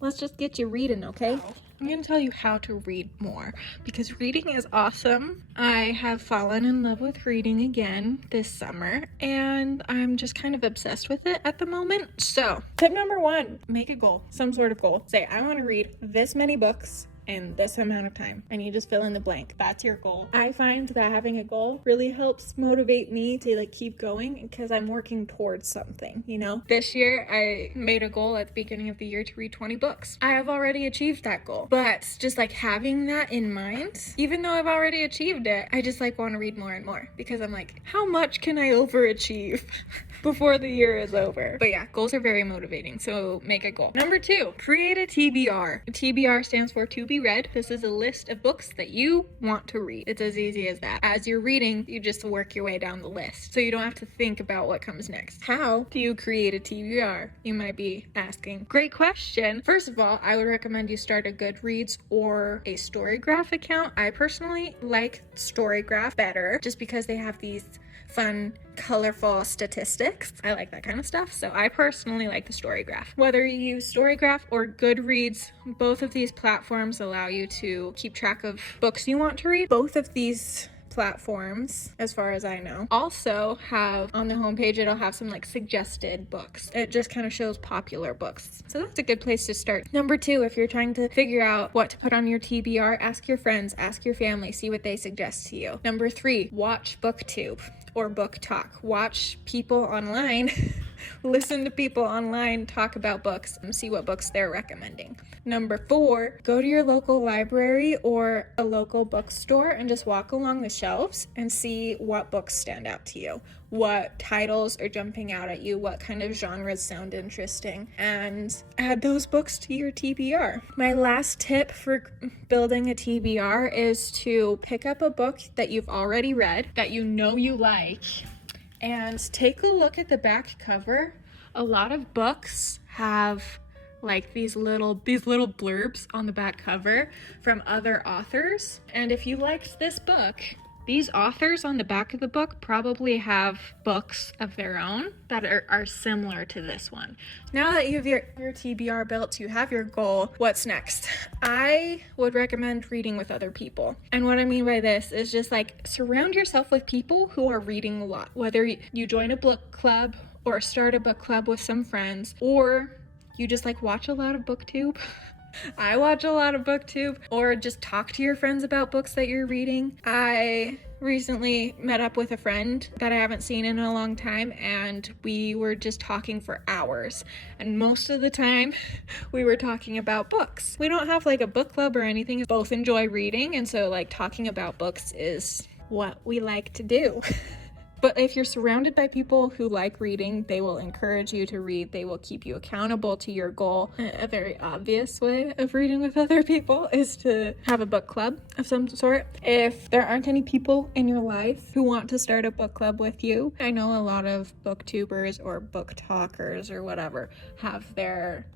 Let's just get you reading, okay? I'm going to tell you how to read more because reading is awesome. I have fallen in love with reading again this summer and I'm just kind of obsessed with it at the moment. So, tip number 1, make a goal, some sort of goal. Say, I want to read this many books in this amount of time, and you just fill in the blank. That's your goal. I find that having a goal really helps motivate me to keep going because I'm working towards something, you know? This year I made a goal at the beginning of the year to read 20 books. I have already achieved that goal, but just having that in mind, even though I've already achieved it, I just want to read more and more because I'm how much can I overachieve before the year is over? But yeah, goals are very motivating, so make a goal. Number 2, create a TBR. A TBR stands for to be read. This is a list of books that you want to read. It's as easy as that. As you're reading, you just work your way down the list, so you don't have to think about what comes next. How do you create a TBR? You might be asking. Great question. First of all, I would recommend you start a Goodreads or a Storygraph account. I personally like Storygraph better just because they have these fun, colorful statistics. I like that kind of stuff, so I personally like the Storygraph. Whether you use Storygraph or Goodreads, both of these platforms allow you to keep track of books you want to read. Both of these platforms, as far as I know, also have on the homepage, it'll have some suggested books. It just kind of shows popular books, so that's a good place to start. Number 2, if you're trying to figure out what to put on your TBR, ask your friends, ask your family, see what they suggest to you. Number 3, watch BookTube or Book Talk. Watch people online listen to people online talk about books and see what books they're recommending. Number 4, go to your local library or a local bookstore and just walk along the shelves and see what books stand out to you, what titles are jumping out at you, what kind of genres sound interesting, and add those books to your TBR. My last tip for building a TBR is to pick up a book that you've already read, that you know you like, and take a look at the back cover. A lot of books have these little blurbs on the back cover from other authors. And if you liked this book, these authors on the back of the book probably have books of their own that are similar to this one. Now that you have your TBR built, you have your goal, what's next? I would recommend reading with other people. And what I mean by this is just surround yourself with people who are reading a lot. Whether you join a book club or start a book club with some friends, or you just watch a lot of BookTube. I watch a lot of BookTube, or just talk to your friends about books that you're reading. I recently met up with a friend that I haven't seen in a long time, and we were just talking for hours. And most of the time, we were talking about books. We don't have a book club or anything. We both enjoy reading, and so talking about books is what we like to do. But if you're surrounded by people who like reading, they will encourage you to read. They will keep you accountable to your goal. A very obvious way of reading with other people is to have a book club of some sort. If there aren't any people in your life who want to start a book club with you, I know a lot of booktubers or book talkers or whatever have their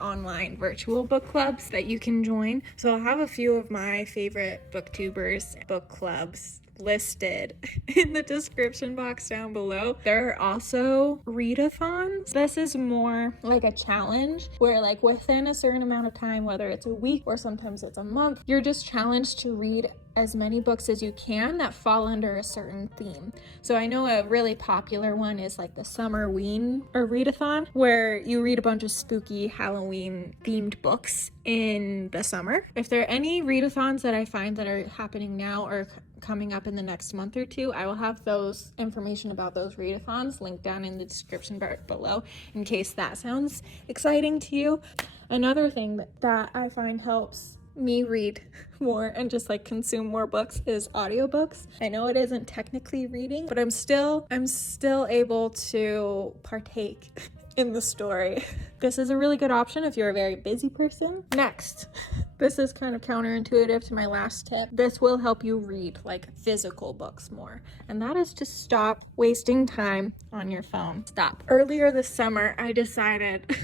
online virtual book clubs that you can join. So I'll have a few of my favorite booktubers book clubs listed in the description box down below. There are also read-a-thons. This is more a challenge where within a certain amount of time, whether it's a week or sometimes it's a month, you're just challenged to read as many books as you can that fall under a certain theme. So I know a really popular one is the Summerween or read-a-thon, where you read a bunch of spooky Halloween themed books in the summer. If there are any read-a-thons that I find that are happening now or coming up in the next month or two, I will have those information about those read-a-thons linked down in the description bar below in case that sounds exciting to you. Another thing that I find helps me read more and just consume more books is audiobooks. I know it isn't technically reading, but I'm still able to partake in the story. This is a really good option if you're a very busy person. Next, this is kind of counterintuitive to my last tip. This will help you read physical books more, and that is to stop wasting time on your phone. Stop. Earlier this summer, I decided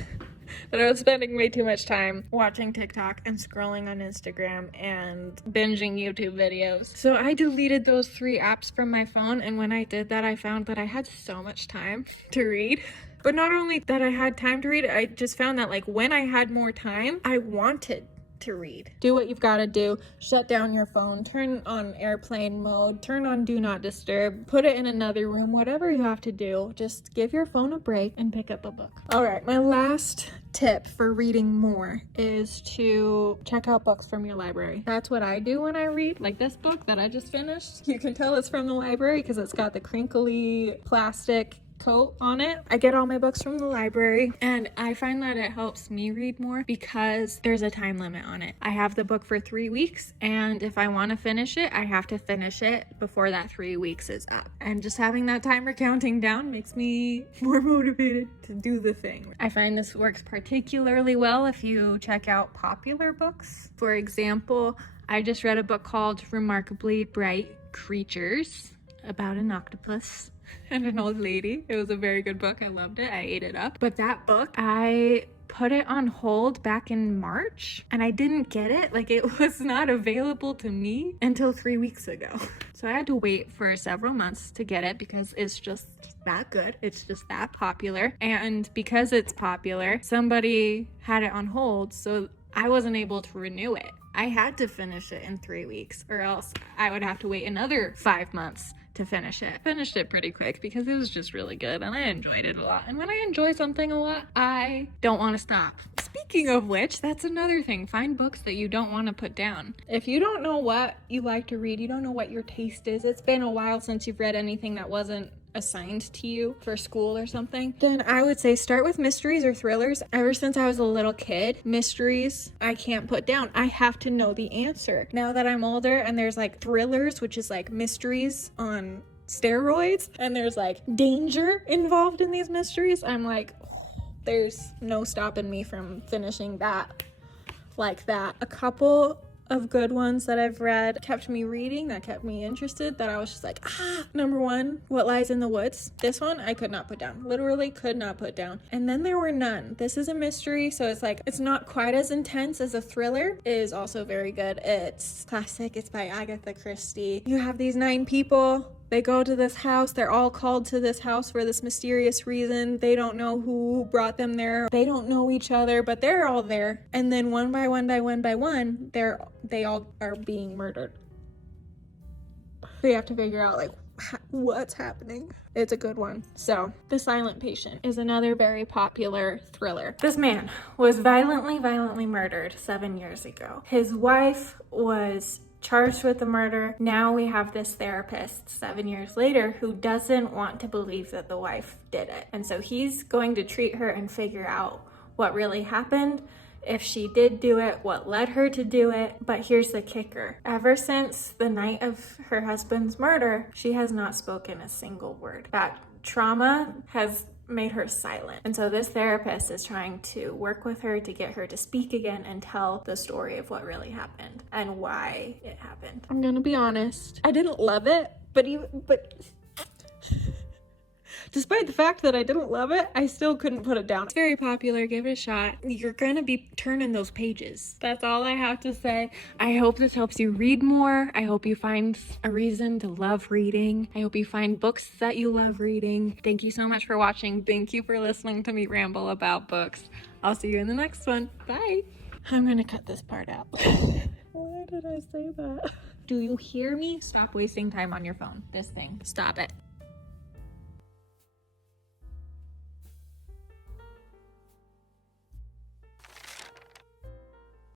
that I was spending way too much time watching TikTok and scrolling on Instagram and binging YouTube videos. So I deleted those 3 apps from my phone, and when I did that, I found that I had so much time to read. But not only that I had time to read, I just found that like when I had more time, I wanted to read. Do what you've got to do. Shut down your phone, turn on airplane mode, turn on do not disturb, put it in another room, whatever you have to do. Just give your phone a break and pick up a book. All right, my last tip for reading more is to check out books from your library. That's what I do when I read, like this book that I just finished. You can tell it's from the library because it's got the crinkly plastic coat on it. I get all my books from the library, and I find that it helps me read more because there's a time limit on it. I have the book for 3 weeks, and if I want to finish it, I have to finish it before that 3 weeks is up. And just having that timer counting down makes me more motivated to do the thing. I find this works particularly well if you check out popular books. For example, I just read a book called Remarkably Bright Creatures about an octopus and an old lady. It was a very good book. I loved it. I ate it up. But that book, I put it on hold back in March and I didn't get it. Like, it was not available to me until 3 weeks ago. So I had to wait for several months to get it because it's just that good. It's just that popular. And because it's popular, somebody had it on hold, so I wasn't able to renew it. I had to finish it in 3 weeks or else I would have to wait another 5 months to finish it. Finished it pretty quick because it was just really good and I enjoyed it a lot. And when I enjoy something a lot, I don't want to stop. Speaking of which, that's another thing. Find books that you don't want to put down. If you don't know what you like to read, you don't know what your taste is, it's been a while since you've read anything that wasn't assigned to you for school or something, then I would say start with mysteries or thrillers. Ever since I was a little kid, mysteries I can't put down. I have to know the answer. Now that I'm older and there's like thrillers, which is like mysteries on steroids, and there's like danger involved in these mysteries, I'm like, there's no stopping me from finishing that like that. A couple of good ones that I've read kept me reading, that kept me interested, that I was just like, number one, What Lies in the Woods. This one I could not put down, literally could not put down. And then there were none. This is a mystery, so it's like, it's not quite as intense as a thriller. It is also very good. It's classic. It's by Agatha Christie. You have these 9 people. They go to this house. They're all called to this house for this mysterious reason. They don't know who brought them there. They don't know each other, but they're all there. And then one by one, they all are being murdered. So you have to figure out like what's happening. It's a good one. So, The Silent Patient is another very popular thriller. This man was violently murdered 7 years ago. His wife was charged with the murder. Now we have this therapist 7 years later who doesn't want to believe that the wife did it. And so he's going to treat her and figure out what really happened, if she did do it, what led her to do it. But here's the kicker. Ever since the night of her husband's murder, she has not spoken a single word. That trauma has made her silent. And so this therapist is trying to work with her to get her to speak again and tell the story of what really happened and why it happened. I'm gonna be honest, I didn't love it, but despite the fact that I didn't love it, I still couldn't put it down. It's very popular. Give it a shot. You're gonna be turning those pages. That's all I have to say. I hope this helps you read more. I hope you find a reason to love reading. I hope you find books that you love reading. Thank you so much for watching. Thank you for listening to me ramble about books. I'll see you in the next one. Bye. I'm gonna cut this part out. Why did I say that? Do you hear me? Stop wasting time on your phone. This thing. Stop it.